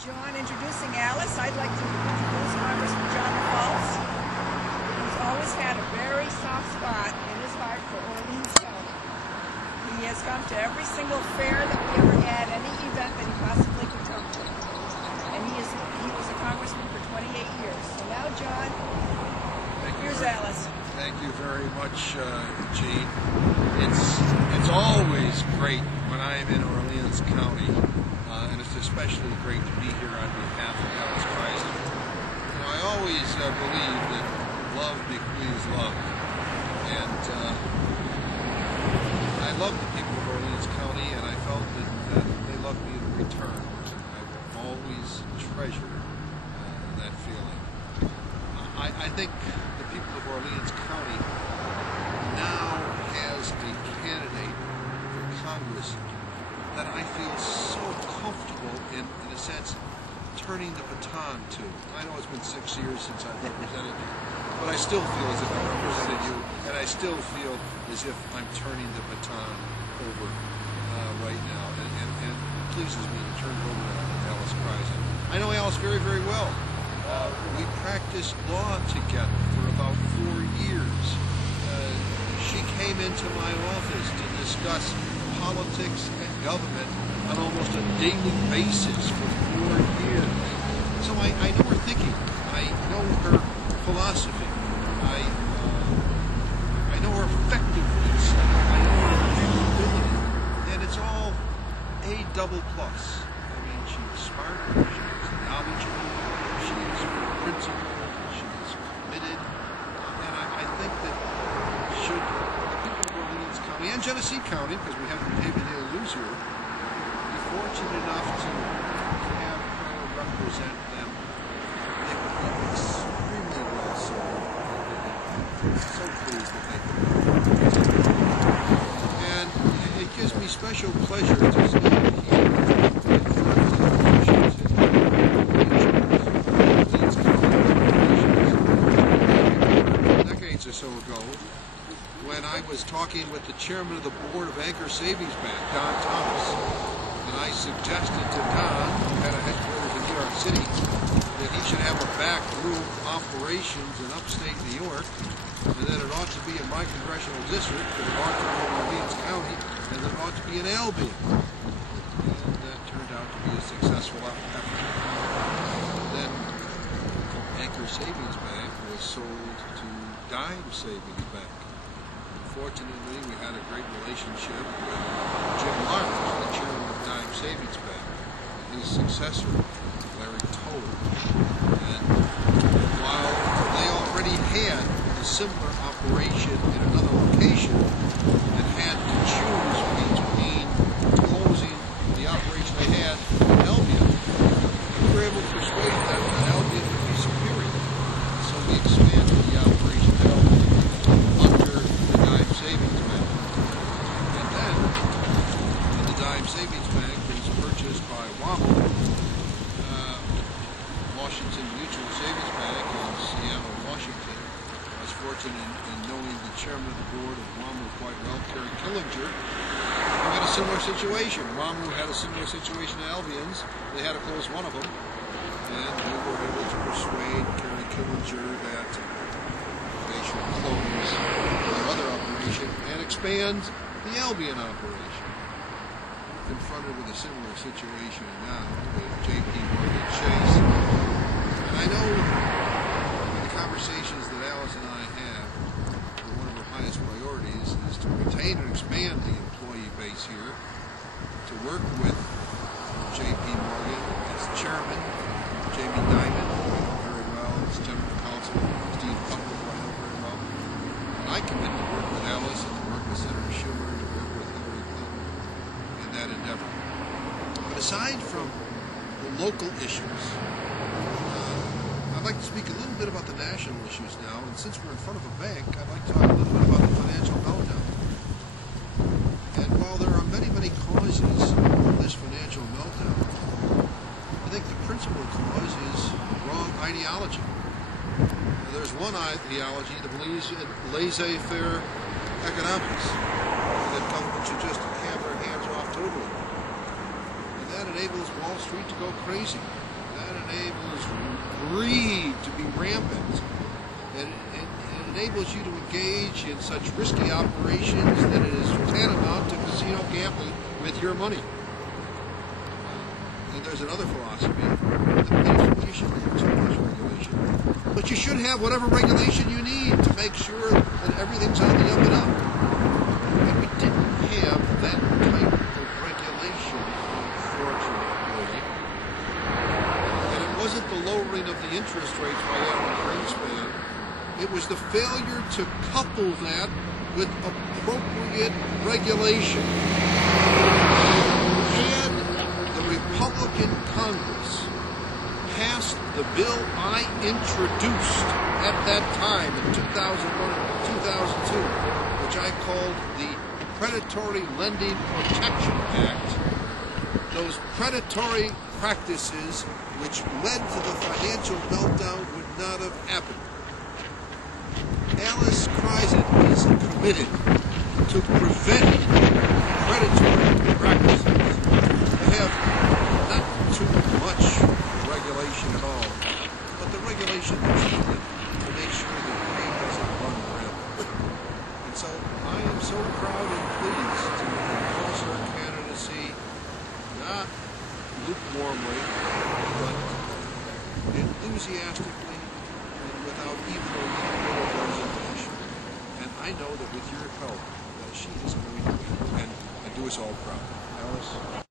John introducing Alice. I'd like to introduce Congressman John LaFalce, who's always had a very soft spot in his heart for Orleans County. He has come to every single fair that we ever had, any event that he possibly could come to. And he was a congressman for 28 years. So now, John, here's Alice. Thank you very much, Jean. It's always great when I'm in Orleans County, and it's especially great to be here on behalf of Alice Kryzan. You know, I always believe that love bequeaths love, and I love the people of Orleans County, and I felt that they loved me in return. I will always treasure that feeling. I think the people of Orleans County now has a candidate for Congress that I feel so comfortable in a sense, turning the baton to. I know it's been 6 years since I've represented you, but I still feel as if I represented you, and I still feel as if I'm turning the baton over right now, and it pleases me to turn it over to Alice Kryzan. I know Alice very, very well. We practiced law together for about 4 years. She came into my office to discuss politics and government on almost a daily basis for 4 years. So I know her thinking. I know her philosophy. I know her effectiveness. I know her capability. And it's all A++. I mean, she's smart, she's knowledgeable, she's principled, she's committed. And I think that should the people of Orleans County and Genesee County, because we have the David A. Lose here, be fortunate enough to have her represent them, they would be extremely well served. So pleased that they could. And it gives me special pleasure to stand here in front of Washington decades or so ago, when I was talking with the chairman of the board of Anchor Savings Bank, Don Thomas, and I suggested to Don, who had a headquarters in New York City, that he should have a back room operations in upstate New York, and that it ought to be in my congressional district, that it ought to be in Orleans County, and that it ought to be in Albion. And that turned out to be a successful effort. Then Anchor Savings Bank was sold to Dime Savings Bank. Fortunately, we had a great relationship with Jim Large, the chairman of Dime Savings Bank, and his successor, Larry Toller. And while they already had a similar operation in another location and had to choose between closing the operation they had in Albion, we were able to persuade them that Albion would be superior. So we expanded the operation to Albion under the Dime Savings Bank. And then, when the Dime Savings Bank was purchased by WAMU, Washington Mutual Savings Bank in Seattle, Washington, I was fortunate in knowing the chairman of the board of WAMU quite well, Terry Killinger, who had a similar situation. WAMU had a similar situation to Albion's. They had to close one of them, and we were able to persuade Terry Killinger that they should close their other operation and expand the Albion operation. We're confronted with a similar situation now with J.P. Morgan Chase. And I know in the conversations that Alice and I have, that one of our highest priorities is to retain and expand the employee base here, to work with J.P. Morgan, its chairman, Jamie Dimon, who I know very well, its general counsel, Steve Butler, who I know very well. And I commit to work with Alice and to work with Senator Schumer and to work with Hillary Clinton in that endeavor. But aside from the local issues, I'd like to speak a little bit about the national issues now, and since we're in front of a bank, I'd like to talk a little bit about the financial meltdown. And while there are many, many causes of this financial meltdown, I think the principal cause is wrong ideology. Now, there's one ideology that believes in laissez-faire economics, that government should just have their hands off totally. And that enables Wall Street to go crazy. that enables greed to be rampant. And it enables you to engage in such risky operations that it is tantamount to casino gambling with your money. And there's another philosophy that you shouldn't have too much regulation, but you should have whatever regulation you need to make sure that everything's on the up and up. And we didn't have that type of regulation, unfortunately. And it wasn't the lowering of the interest rates by Alice Kryzan. It was the failure to couple that with appropriate regulation. Had the Republican Congress passed the bill I introduced at that time in 2001 and 2002, which I called the Predatory Lending Protection Act, those predatory practices which led to the financial meltdown would not have happened. Alice Kryzan is committed to preventing predatory practices. We have not too much regulation at all, but the regulation is needed to make sure that greed doesn't run rampant. And so I am so proud and pleased to endorse her candidacy, not lukewarmly, but enthusiastically and without even a little bit of reservation. And I know that with your help, that she is going to win and do us all proud. Alice?